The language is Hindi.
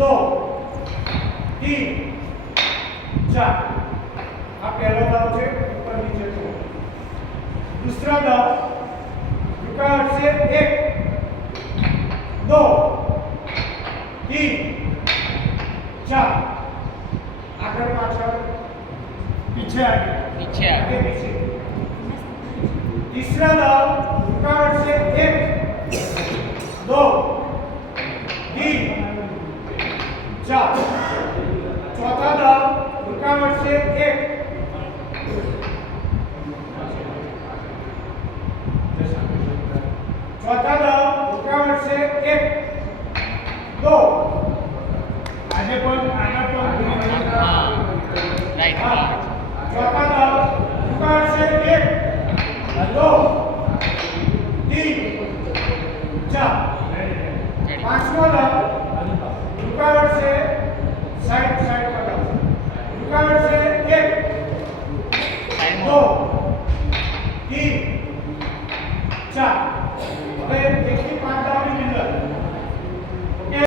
दो तीन चार आ पहला दाव है ऊपर नीचे तो दूसरा दाव रुकावट से एक दो तीन चार आगे पाछड़ पीछे आगे पीछे तीसरा दाव रुकावट से एक दो तीन चार चौथा दाव रुकावट से एक चौथा दाव रुकावट से एक दो आगे पर चौथा दाव रुकावट से एक दो तीन चार पांचवा दाव रुकावट से साइड पर रुकावट से एक दो तीन चार अब एक की 5 दाव